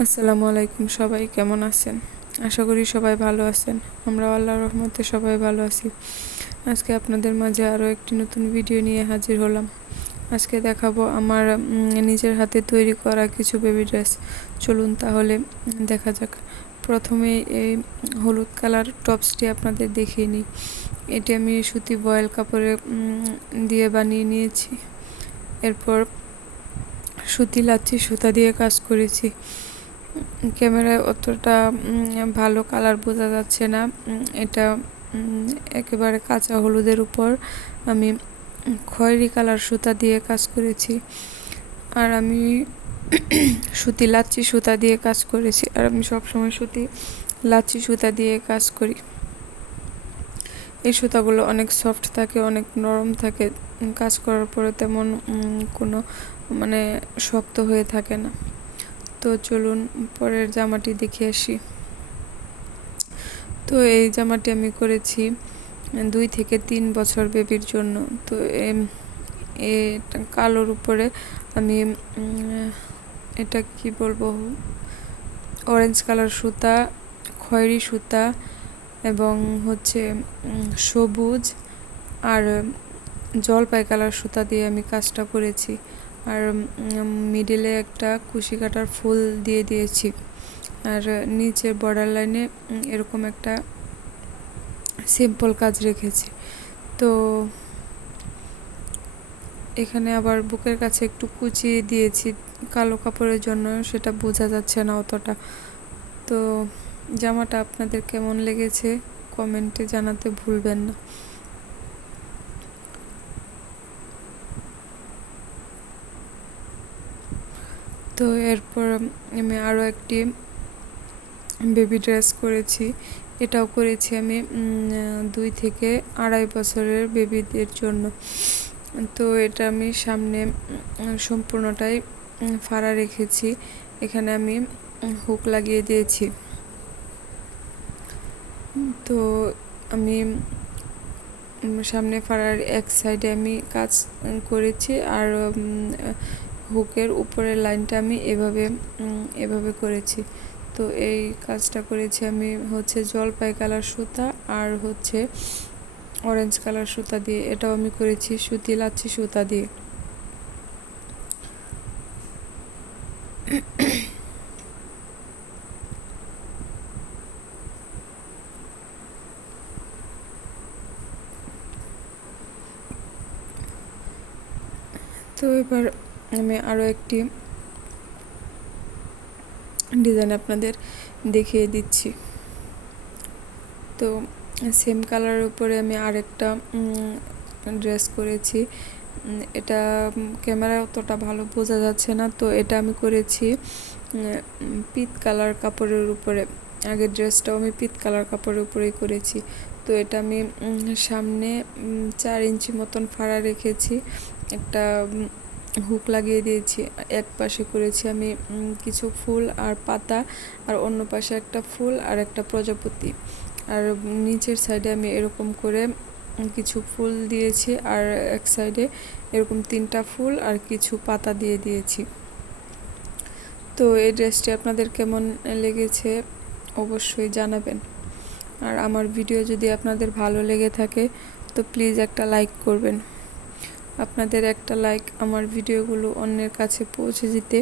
আসসালামু আলাইকুম, সবাই কেমন আছেন? আশা করি সবাই ভালো আছেন। আমরা আল্লাহর রহমতে সবাই ভালো আছি। আজকে আপনাদের মাঝে আরও একটি নতুন ভিডিও নিয়ে হাজির হলাম। আজকে দেখাবো আমার নিজের হাতে তৈরি করা কিছু বেবি ড্রেস। চলুন তাহলে দেখা যাক। প্রথমে এই হলুদ কালার টপসটি আপনাদের দেখিয়ে নিই। এটি আমি সুতি বয়েল কাপড়ে দিয়ে বানিয়ে নিয়েছি। এরপর সুতি লাচ্ছি সুতা দিয়ে কাজ করেছি। ক্যামেরায় অতটা ভালো কালার বোঝা যাচ্ছে না। এটা একেবারে কাঁচা হলুদের উপর আমি খয়েরি কালার সুতা দিয়ে কাজ করেছি। আর আমি সুতি লাচ্ছি সুতা দিয়ে কাজ করেছি। আর আমি সবসময় সুতি লাচ্ছি সুতা দিয়ে কাজ করি। এই সুতাগুলো অনেক সফট থাকে, অনেক নরম থাকে। কাজ করার পরে তেমন কোনো শক্ত হয়ে থাকে না। তো চলুন পরের জামাটি দেখে আসি। তো এই জামাটি আমি করেছি 2 থেকে 3 বছর বেবির জন্য। তো কালোর উপরে আমি এটা কি বলবো, অরেঞ্জ কালার সুতা, খয়েরি সুতা এবং সবুজ আর জলপাই কালার সুতা দিয়ে আমি কাজটা করেছি। আর মিডিলে একটা কুশি কাটার ফুল দিয়ে দিয়েছি। আর নিচের বর্ডার লাইনে এরকম একটা সিম্পল কাজ রেখেছি। তো এখানে আবার বুকের কাছে একটু কুচি দিয়েছি কালো কাপড়ের জন্য, সেটা বোঝা যাচ্ছে না অতটা। তো জামাটা আপনাদের কেমন লেগেছে কমেন্টে জানাতে ভুলবেন না। তো এরপর আমি আরও একটি বেবি ড্রেস করেছি। এটাও করেছি আমি 2 থেকে 2.5 বছরের বেবিদের জন্য। তো এটা আমি সামনে সম্পূর্ণটাই ফাড়া রেখেছি। এখানে আমি হুক লাগিয়ে দিয়েছি। তো আমি সামনে ফাড়ার এক সাইডে আমি কাজ করেছি। আর হুকের উপরের লাইনটা আমি এভাবে করেছি। তো এই কাজটা করেছি আমি জলপাই কালার সুতা আর অরেঞ্জ কালার সুতা দিয়ে। এটাও আমি করেছি সুতি লাচ্ছি সুতা দিয়ে। তো এবার আমি আরও একটি ডিজাইন আপনাদের দেখিয়ে দিচ্ছি। তো সেম কালারের উপরে আমি আরেকটা ড্রেস করেছি। এটা ক্যামেরায় অতটা ভালো বোঝা যাচ্ছে না। তো এটা আমি করেছি পিত কালার কাপড়ের উপরে। আগের ড্রেসটাও আমি পিত কালার কাপড়ের উপরেই করেছি। তো এটা আমি সামনে 4 ইঞ্চি মতন ফাড়া রেখেছি, একটা হুক লাগিয়ে দিয়েছি। এক পাশে করেছি আমি কিছু ফুল আর পাতা, আর অন্য পাশে একটা ফুল আর একটা প্রজাপতি। আর নিচের সাইডে আমি এরকম করে কিছু ফুল দিয়েছি, আর এক সাইডে এরকম 3টা ফুল আর কিছু পাতা দিয়ে দিয়েছি। তো এই ড্রেসটি আপনাদের কেমন লেগেছে অবশ্যই জানাবেন। আর আমার ভিডিও যদি আপনাদের ভালো লেগে থাকে তো প্লিজ একটা লাইক করবেন। আপনাদের একটা লাইক আমার ভিডিওগুলো অন্যের কাছে পৌঁছে যেতে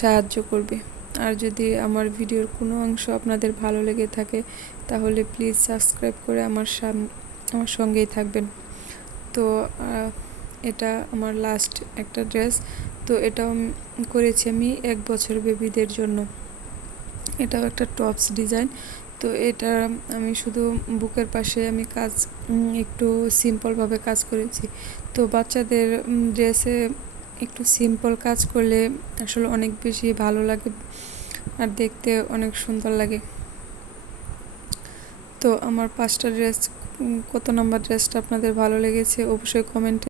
সাহায্য করবে। আর যদি আমার ভিডিওর কোনো অংশ আপনাদের ভালো লেগে থাকে তাহলে প্লিজ সাবস্ক্রাইব করে আমার সঙ্গেই থাকবেন। তো এটা আমার লাস্ট একটা ড্রেস। তো এটাও করেছি আমি 1 বছর বেবিদের জন্য। এটাও একটা টপস ডিজাইন। তো এটা আমি শুধু বুকের পাশে আমি কাজ একটু সিম্পলভাবে কাজ করেছি। তো বাচ্চাদের ড্রেসে একটু সিম্পল কাজ করলে আসলে অনেক বেশি ভালো লাগে আর দেখতে অনেক সুন্দর লাগে। তো আমার 5টা ড্রেস, কত নাম্বার ড্রেসটা আপনাদের ভালো লেগেছে অবশ্যই কমেন্টে